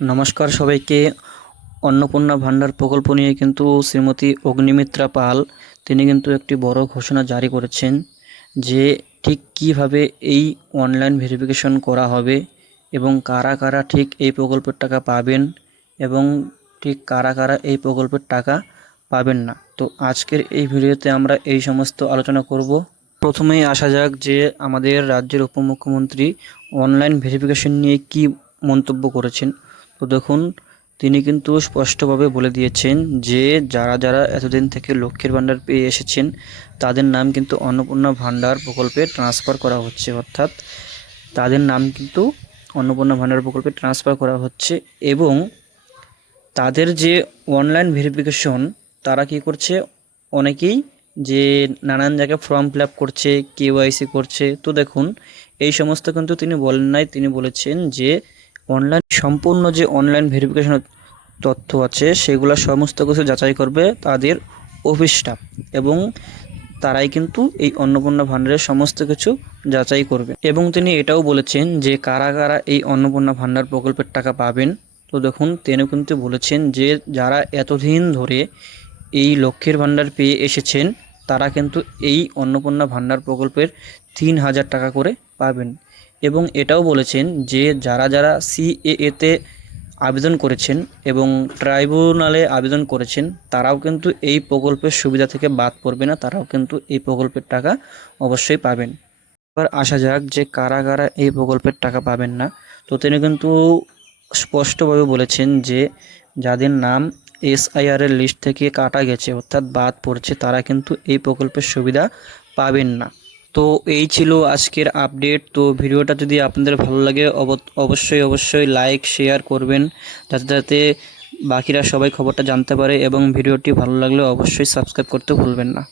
নমস্কার সবাইকে। অন্নপূর্ণা ভান্ডার প্রকল্প নিয়ে কিন্তু শ্রীমতী অগ্নিমিত্রা পাল তিনি কিন্তু একটি বড় ঘোষণা জারি করেছেন যে ঠিক কিভাবে এই অনলাইন ভেরিফিকেশন করা হবে এবং কারা কারা ঠিক এই প্রকল্পের টাকা পাবেন এবং ঠিক কারা কারা এই প্রকল্পের টাকা পাবেন না। তো আজকের এই ভিডিওতে আমরা এই সমস্ত আলোচনা করব। প্রথমেই আসা যাক যে আমাদের রাজ্যের উপমুখ্যমন্ত্রী অনলাইন ভেরিফিকেশন নিয়ে কি মন্তব্য করেছেন। তো দেখুন, তিনি কিন্তু স্পষ্টভাবে বলে দিয়েছেন যে যারা যারা এতদিন থেকে লক্ষ্মীর ভাণ্ডার পেয়ে এসেছেন তাদের নাম কিন্তু অন্নপূর্ণা ভাণ্ডার প্রকল্পে ট্রান্সফার করা হচ্ছে, অর্থাৎ তাদের নাম কিন্তু অন্নপূর্ণা ভাণ্ডার প্রকল্পে ট্রান্সফার করা হচ্ছে। এবং তাদের যে অনলাইন ভেরিফিকেশন তারা কি করছে, অনেকেই যে নানান জায়গায় ফর্ম ফিল আপ করছে, কেওয়াইসি করছে। তো দেখুন, এই সমস্ত কিন্তু তিনি বলেন নাই, তিনি বলেছেন যে অনলাইন সম্পূর্ণ যে অনলাইন ভেরিফিকেশনের তথ্য আছে সেগুলো সমস্ত কিছু যাচাই করবে তাদের অফিস স্টাফ, এবং তারাই কিন্তু এই অন্নপূর্ণা ভাণ্ডারের সমস্ত কিছু যাচাই করবে। এবং তিনি এটাও বলেছেন যে কারা কারা এই অন্নপূর্ণা ভাণ্ডার প্রকল্পের টাকা পাবেন। তো দেখুন, তিনি কিন্তু বলেছেন যে যারা এতদিন ধরে এই লক্ষ্মীর ভাণ্ডার পেয়ে এসেছেন তারা কিন্তু এই অন্নপূর্ণা ভাণ্ডার প্রকল্পের 3,000 টাকা করে পাবেন। এবং এটাও বলেছেন যে যারা যারা সিএএতে আবেদন করেছেন এবং ট্রাইব্যুনালে আবেদন করেছেন তারাও কিন্তু এই প্রকল্পের সুবিধা থেকে বাদ পড়বে না, তারাও কিন্তু এই প্রকল্পের টাকা অবশ্যই পাবেন। এবার আসা যাক যে কারা কারা এই প্রকল্পের টাকা পাবেন না। তো তিনি কিন্তু স্পষ্টভাবে বলেছেন যে যাদের নাম এসআইআরের লিস্ট থেকে কাটা গেছে, অর্থাৎ বাদ পড়ছে, তারা কিন্তু এই প্রকল্পের সুবিধা পাবেন না। তো এই ছিল আজকের আপডেট। তো ভিডিওটা যদি আপনাদের ভালো লাগে অবশ্যই লাইক শেয়ার করবেন, যাতে যাতে বাকিরা সবাই খবরটা জানতে পারে, এবং ভিডিওটি ভালো লাগলে অবশ্যই সাবস্ক্রাইব করতে ভুলবেন না।